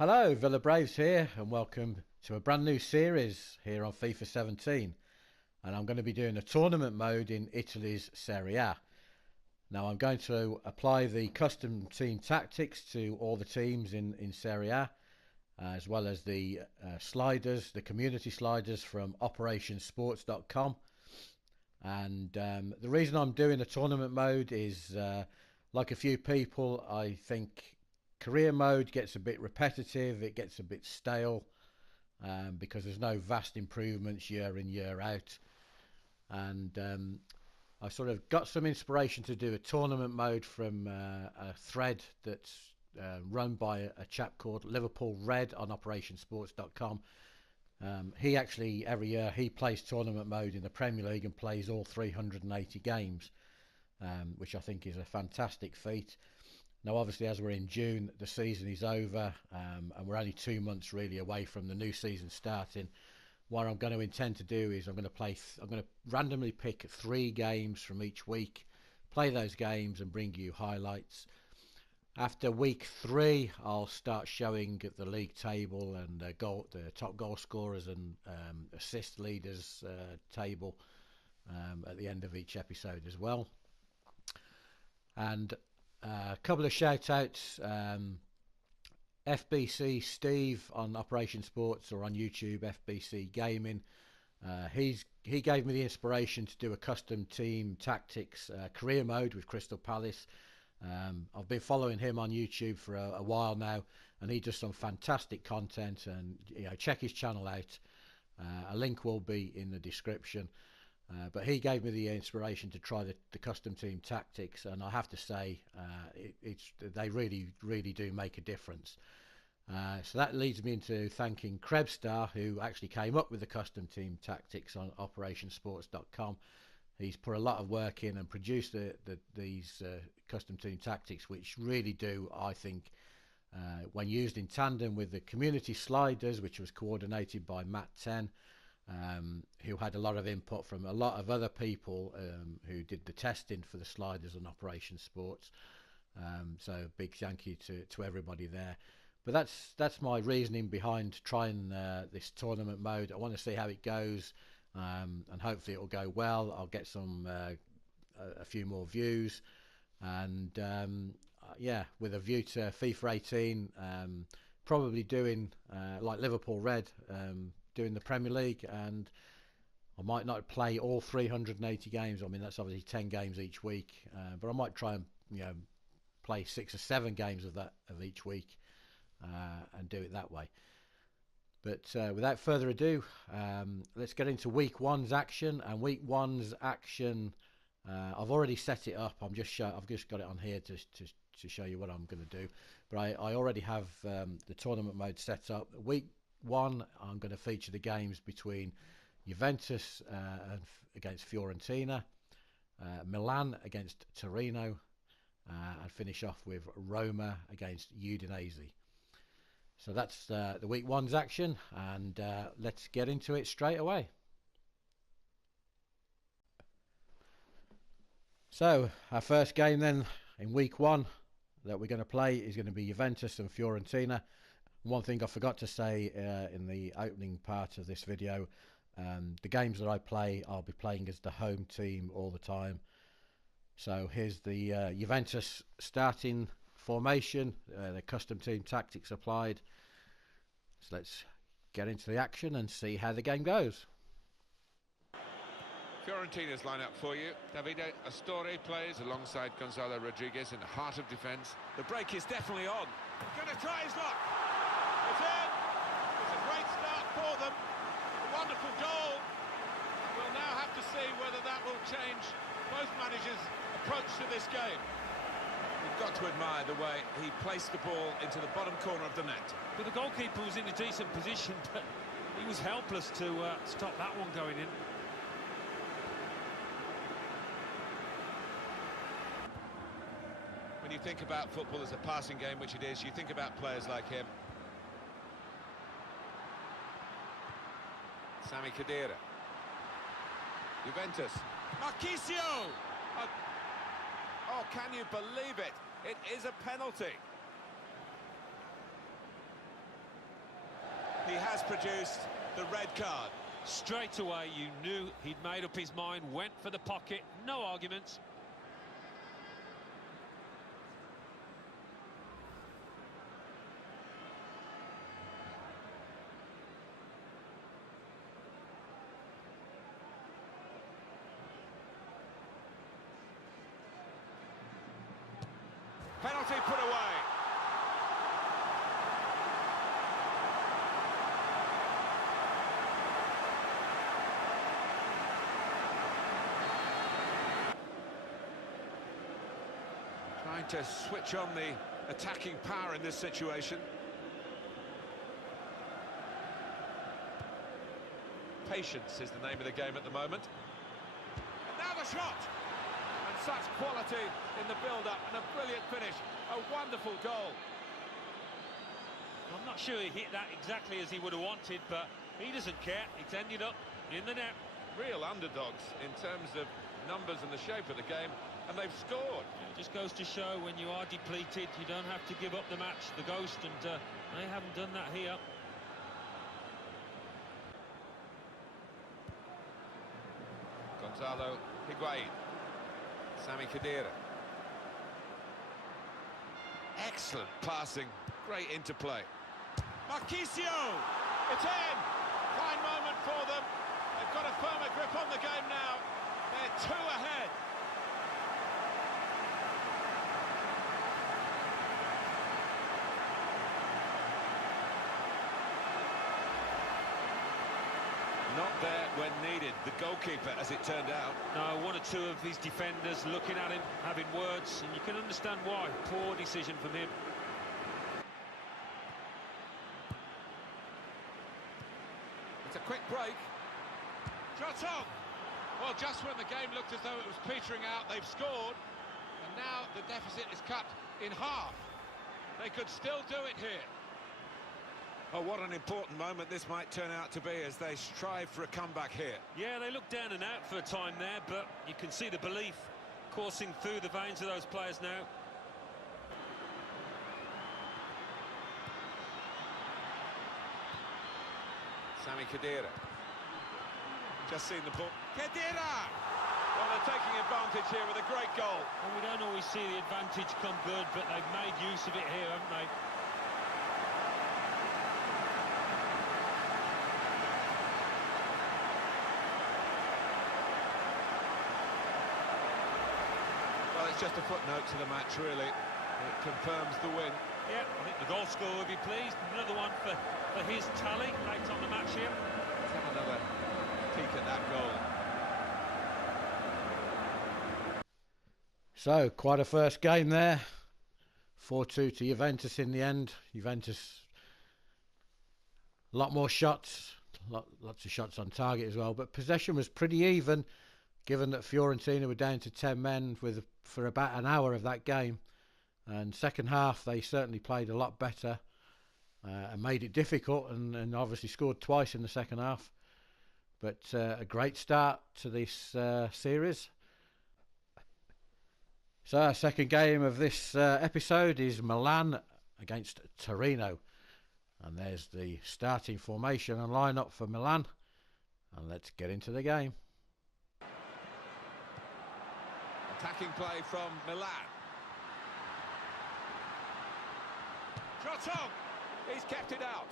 Hello, VillaBraves here, and welcome to a brand new series here on FIFA 17. And I'm going to be doing a tournament mode in Italy's Serie A. Now I'm going to apply the custom team tactics to all the teams in Serie A, as well as the sliders, the community sliders from operationsports.com. And the reason I'm doing a tournament mode is, like a few people, I think career mode gets a bit repetitive, it gets a bit stale, because there's no vast improvements year in, year out. And I sort of got some inspiration to do a tournament mode from a thread that's run by a chap called Liverpool Red on operationsports.com. He actually, every year, he plays tournament mode in the Premier League and plays all 380 games, which I think is a fantastic feat. Now, obviously, as we're in June, the season is over, and we're only 2 months really away from the new season starting. What I'm going to intend to do is I'm going to randomly pick 3 games from each week, play those games and bring you highlights. After week 3, I'll start showing the league table and the top goal scorers and assist leaders table at the end of each episode as well. And a couple of shout outs. FBC Steve on Operation Sports or on YouTube, FBC Gaming. He gave me the inspiration to do a custom team tactics career mode with Crystal Palace. I've been following him on YouTube for a while now, and he does some fantastic content. And check his channel out. A link will be in the description. But he gave me the inspiration to try the custom team tactics, and I have to say, they really do make a difference. So that leads me into thanking Krebstar, who actually came up with the custom team tactics on operationsports.com. He's put a lot of work in and produced these custom team tactics, which really do, I think, when used in tandem with the community sliders, which was coordinated by Matt 10, who had a lot of input from a lot of other people who did the testing for the sliders on Operation Sports. So big thank you to everybody there. But that's my reasoning behind trying this tournament mode. I want to see how it goes, and hopefully it will go well. I'll get a few more views, and yeah, with a view to FIFA 18, probably doing like Liverpool Red, doing the Premier League. And I might not play all 380 games. I mean, that's obviously 10 games each week, but I might try and play 6 or 7 games of each week, and do it that way. But without further ado, let's get into week one's action. And week one's action, I've already set it up. I've just got it on here to show you what I'm going to do. But I already have the tournament mode set up. Week 1, I'm going to feature the games between Juventus against Fiorentina, Milan against Torino, and finish off with Roma against Udinese. So that's the week one's action, and let's get into it straight away. So our first game then in week 1 that we're going to play is going to be Juventus and Fiorentina. One thing I forgot to say in the opening part of this video, the games that I play, I'll be playing as the home team all the time. So here's the Juventus starting formation, the custom team tactics applied. So let's get into the action and see how the game goes. Fiorentina's lineup for you. Davide Astori plays alongside Gonzalo Rodriguez in the heart of defence. The break is definitely on. Going to try his luck. It's in. It's a great start for them. A wonderful goal. We'll now have to see whether that will change both managers' approach to this game. You've got to admire the way he placed the ball into the bottom corner of the net. But the goalkeeper was in a decent position, but he was helpless to stop that one going in. When you think about football as a passing game, which it is, you think about players like him. Sami Khedira. Juventus. Marchisio! Oh, can you believe it? It is a penalty. has produced the red card. Straight away, you knew he'd made up his mind, went for the pocket, no arguments. Penalty put away. Trying to switch on the attacking power in this situation. Patience is the name of the game at the moment. And now the shot! And such quality in the build-up and a brilliant finish. A wonderful goal. I'm not sure he hit that exactly as he would have wanted, but he doesn't care. It's ended up in the net. Real underdogs in terms of numbers and the shape of the game, and they've scored. It just goes to show when you are depleted, you don't have to give up the match, the ghost, and they haven't done that here. Gonzalo Higuain. Sami Khedira. Excellent passing, great interplay. Marquisio! It's in! Fine moment for them. They've got a firmer grip on the game now. They're 2 ahead. Not there when needed, the goalkeeper, as it turned out. No, 1 or 2 of his defenders looking at him, having words, and you can understand why. Poor decision from him. It's a quick break. Shot on! Well, just when the game looked as though it was petering out, they've scored. And now the deficit is cut in half. They could still do it here. Oh, what an important moment this might turn out to be as they strive for a comeback here. Yeah, they look down and out for a time there, but you can see the belief coursing through the veins of those players now. Sami Khedira. Just seen the ball. Khedira! Well, they're taking advantage here with a great goal. Well, we don't always see the advantage come good, but they've made use of it here, haven't they? Well, it's just a footnote to the match, really. It confirms the win. Yeah, I think the goal scorer will be pleased. Another one for his tally late on the match here. Let's have another peek at that goal. So, quite a first game there. 4-2 to Juventus in the end. Juventus, a lot more shots, lots of shots on target as well. But possession was pretty even, given that Fiorentina were down to 10 men for about an hour of that game. And second half, they certainly played a lot better and made it difficult, and obviously scored twice in the second half. But a great start to this series. So our second game of this episode is Milan against Torino. And there's the starting formation and lineup for Milan. And let's get into the game. Attacking play from Milan. Shot on! He's kept it out.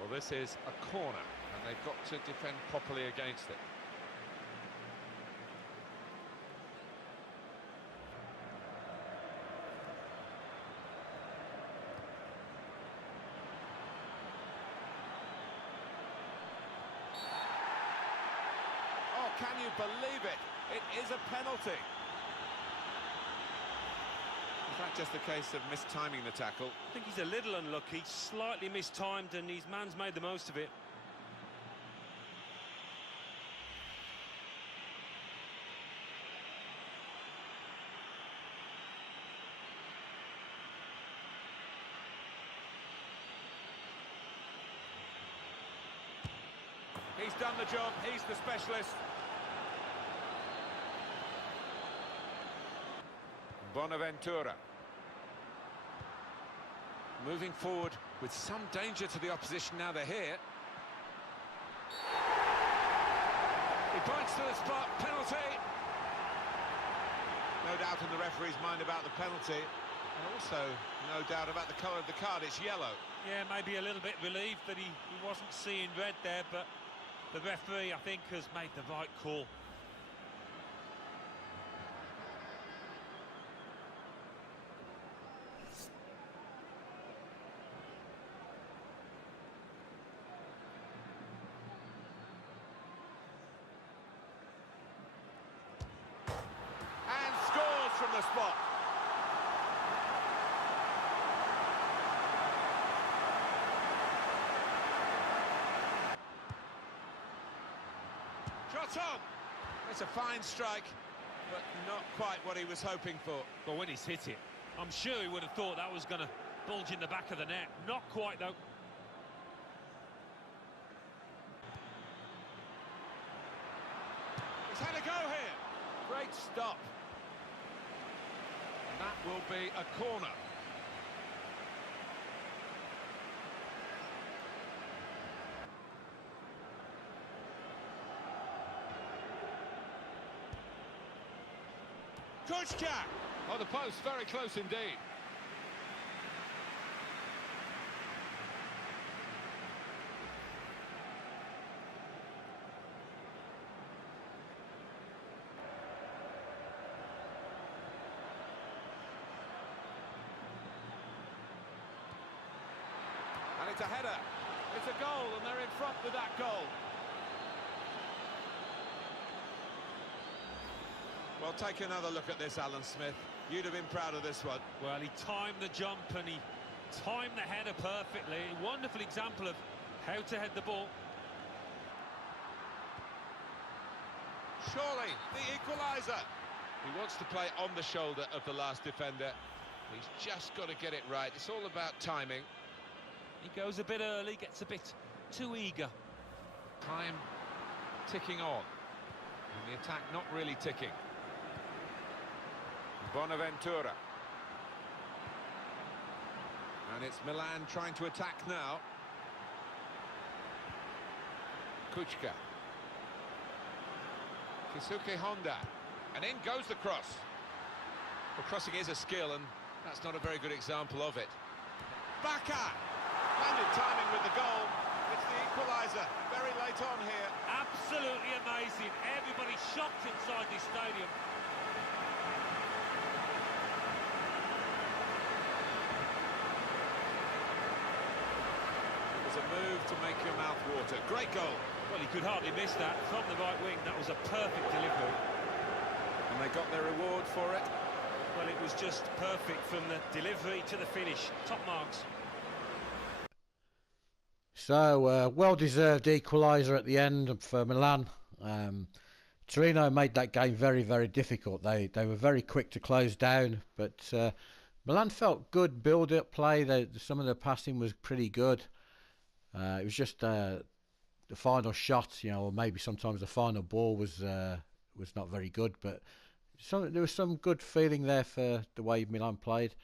Well, this is a corner, and they've got to defend properly against it. Oh, can you believe it? It is a penalty. Is that just a case of mistiming the tackle? I think he's a little unlucky, slightly mistimed, and his man's made the most of it. He's done the job, he's the specialist. Bonaventura. moving forward with some danger to the opposition now they're here. He points to the spot, penalty. No doubt in the referee's mind about the penalty, and also no doubt about the colour of the card. It's yellow. Yeah, maybe a little bit relieved that he wasn't seeing red there, but the referee, I think, has made the right call. And scores from the spot. Shot on. It's a fine strike, but not quite what he was hoping for. But when he's hit it, I'm sure he would have thought that was going to bulge in the back of the net. Not quite, though. He's had a go here. Great stop. And that will be a corner. Kuchka! Oh, the post, very close indeed. And it's a header. It's a goal, and they're in front with that goal. Well, take another look at this, Alan Smith. You'd have been proud of this one. Well, he timed the jump and he timed the header perfectly. A wonderful example of how to head the ball. Surely, the equaliser. He wants to play on the shoulder of the last defender. He's just got to get it right. It's all about timing. He goes a bit early, gets a bit too eager. Time ticking on. And the attack not really ticking. Bonaventura. And it's Milan trying to attack now. Kuchka. Kisuke Honda. And in goes the cross. Well, crossing is a skill, and that's not a very good example of it. Baka! Splendid timing with the goal. It's the equaliser. Very late on here. Absolutely amazing. Everybody shocked inside this stadium. It was a move to make your mouth water. Great goal. Well, he could hardly miss that from the right wing. That was a perfect delivery. And they got their reward for it. Well, it was just perfect from the delivery to the finish. Top marks. So, well-deserved equaliser at the end for Milan. Torino made that game very, very difficult. They were very quick to close down, but Milan felt good build-up play. Some of the passing was pretty good. It was just the final shot, or maybe sometimes the final ball was not very good, but there was some good feeling there for the way Milan played.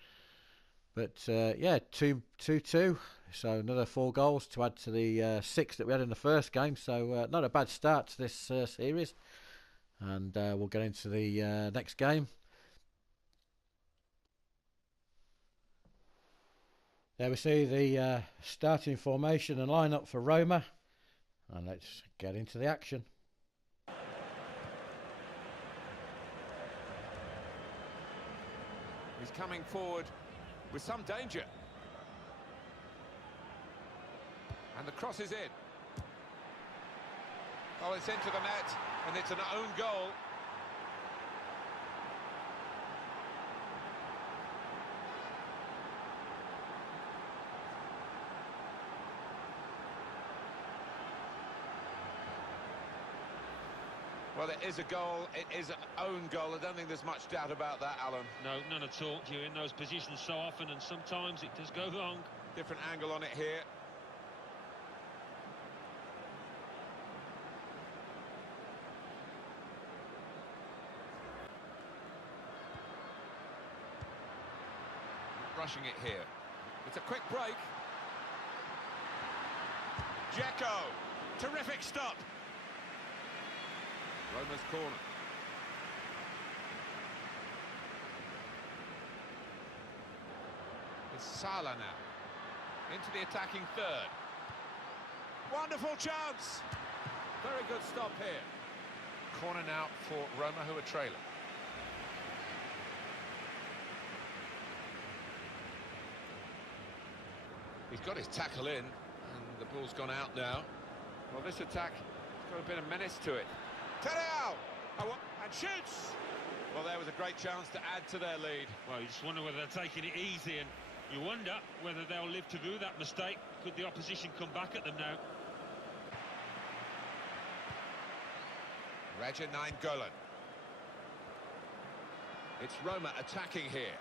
But yeah, 2-2. So another 4 goals to add to the 6 that we had in the first game. So not a bad start to this series. And we'll get into the next game. There we see the starting formation and lineup for Roma. And let's get into the action. He's coming forward with some danger. And the cross is in. Oh, it's into the net, and it's an own goal. Well, it is a goal. It is an own goal. I don't think there's much doubt about that, Alan. No, none at all. You're in those positions so often, and sometimes it does go wrong. Different angle on it here. Rushing it here. It's a quick break. Dzeko, terrific stop. Roma's corner. It's Salah now. Into the attacking third. Wonderful chance. Very good stop here. Corner now for Roma, who are trailing. He's got his tackle in, and the ball's gone out now. Well, this attack has got a bit of menace to it. Terreal, and shoots. Well, there was a great chance to add to their lead. Well, you just wonder whether they're taking it easy, and you wonder whether they'll live to do that mistake. Could the opposition come back at them now? Raja Nainggolan. It's Roma attacking here.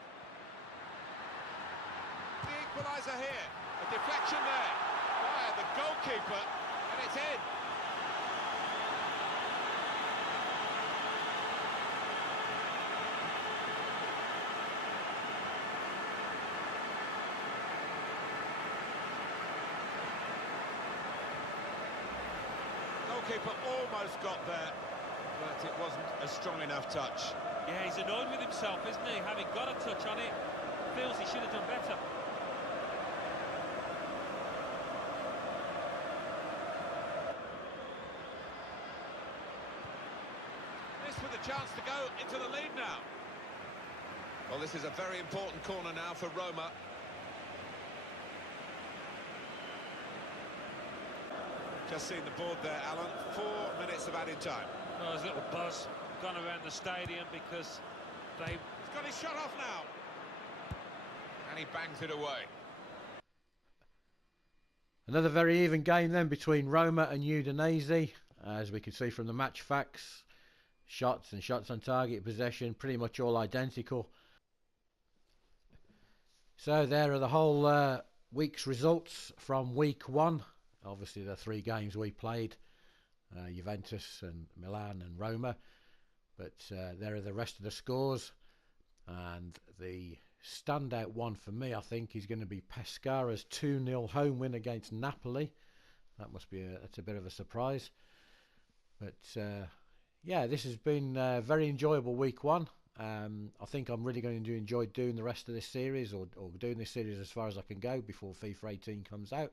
The equaliser here. A deflection there. By the goalkeeper, and it's in. Goalkeeper almost got there, but it wasn't a strong enough touch. Yeah, he's annoyed with himself, isn't he? Having got a touch on it, feels he should have done better. This with a chance to go into the lead now. Well, this is a very important corner now for Roma. Just seen the board there, Alan. 4 minutes of added time. Oh, there's a little buzz gone around the stadium because they... He's got his shot off now. And he bangs it away. Another very even game then between Roma and Udinese. As we can see from the match facts, shots and shots on target, possession, pretty much all identical. So there are the whole week's results from week one. Obviously the 3 games we played, Juventus and Milan and Roma. But there are the rest of the scores. And the standout one for me, I think, is going to be Pescara's 2-0 home win against Napoli. That's a bit of a surprise. But yeah, this has been a very enjoyable week one. I think I'm really going to enjoy doing the rest of this series, or doing this series as far as I can go before FIFA 18 comes out.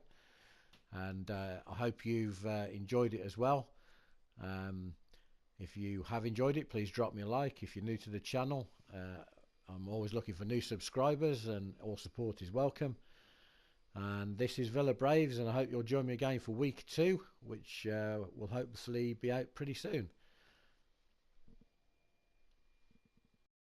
And I hope you've enjoyed it as well. If you have enjoyed it, please drop me a like. If you're new to the channel, I'm always looking for new subscribers, and all support is welcome. And this is VillaBraves, and I hope you'll join me again for week 2, which will hopefully be out pretty soon.